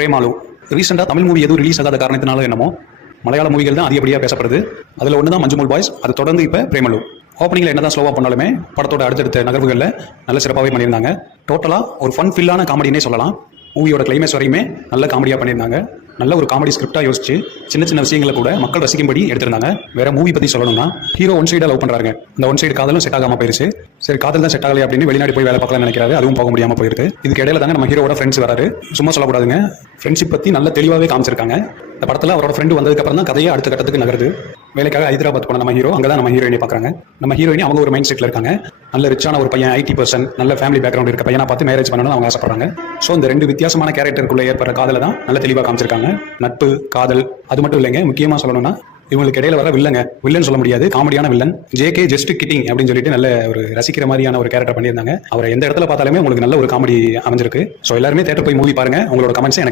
பிரேமாலு. ரீசெண்டாக தமிழ் மூவி எதுவும் ரிலீஸ் ஆகாத காரணத்தினால என்னமோ மலையாள மூவிகள் தான் அதிகப்படியாக பேசப்படுது. அதில் ஒன்று தான் மஞ்சுமல் பாய்ஸ். அதை தொடர்ந்து இப்போ பிரேமலு. ஓப்பனிங்கில் என்ன தான் ஸ்லோவாக பண்ணாலுமே படத்தோட அடுத்தடுத்த நகர்வுகளில் நல்ல சிறப்பாகவே பண்ணியிருந்தாங்க. டோட்டலாக ஒரு ஃபன் ஃபில்லான காமெடினே சொல்லலாம். மூவியோட கிளைமேக்ஸ் வரையுமே நல்ல காமெடியாக பண்ணியிருந்தாங்க. நல்ல ஒரு காமெடி ஸ்கிரிப்டாக யோசிச்சு சின்ன சின்ன விஷயங்களை கூட மக்கள் ரசிக்கும்படி எடுத்திருந்தாங்க. வேற மூவி பற்றி சொல்லணும்னா ஹீரோ ஒன் சைடாக லவ் பண்ணுறாங்க. அந்த ஒன் சைடு காதலும் செட் ஆகாமல் போயிருச்சு. சரி காதல் தான் செட் ஆகலை அப்படின்னு வெளிநாடு போய் வேலை பார்க்கலாம்னு நினைக்கிறாரு. அதுவும் போக முடியாமல் போயிருக்கு. இதுக்கு இடையில தாங்க நம்ம ஹீரோட ஃப்ரெண்ட்ஸ் வராரு. சும்மா சொல்லக்கூடாதுங்க, ஃப்ரெண்ட்ஷிப் பற்றி நல்ல தெளிவாகவே காமிச்சிருக்காங்க. இந்த படத்தில் அவரோட ஃப்ரெண்டு வந்ததுக்கப்புறம் தான் கதையை அடுத்த கட்டத்துக்கு நகருது. வேலைக்காக ஹைதராபாத் போன நம்ம ஹீரோ அங்கே தான் நம்ம ஹீரோயினை பார்க்குறாங்க. நம்ம ஹீரோயினி அவங்க ஒரு மைண்ட் செட்டில் இருக்காங்க. நல்ல ரிச்சான ஒரு பையன், ஐடி பர்சன், நல்ல ஃபேமிலி பேக்ரவுண்ட் இருக்க பையனை பார்த்து மேரேஜ் பண்ணணும்னு அவங்க ஆசைப்படுறாங்க. ஸோ இந்த ரெண்டு வித்தியாசமான கேரக்டருக்குள்ள ஏற்படுற காதலை தான் நல்ல தெளிவாக காமிச்சிருக்காங்க. நட்பு, காதல், அது மட்டும் இல்லைங்க, முக்கியமாக சொல்லணும்னா இவங்களுக்கு இடையில வர வில்லன் சொல்ல முடியாது, காமெடியான வில்லன் ஜேகே ஜஸ்ட் கிட்டிங் அப்படின்னு சொல்லிட்டு நல்ல ஒரு ரசிக்கிற மாதிரியான ஒரு கேரக்டர் பண்ணியிருந்தாங்க. அவரை எந்த இடத்துல பார்த்தாலுமே உங்களுக்கு நல்ல ஒரு காமெடி அமைஞ்சிருக்கு. ஸோ எல்லாருமே தேட்டர் போய் மூவி பாருங்க. உங்களோட கமெண்ட்ஸ் எனக்கு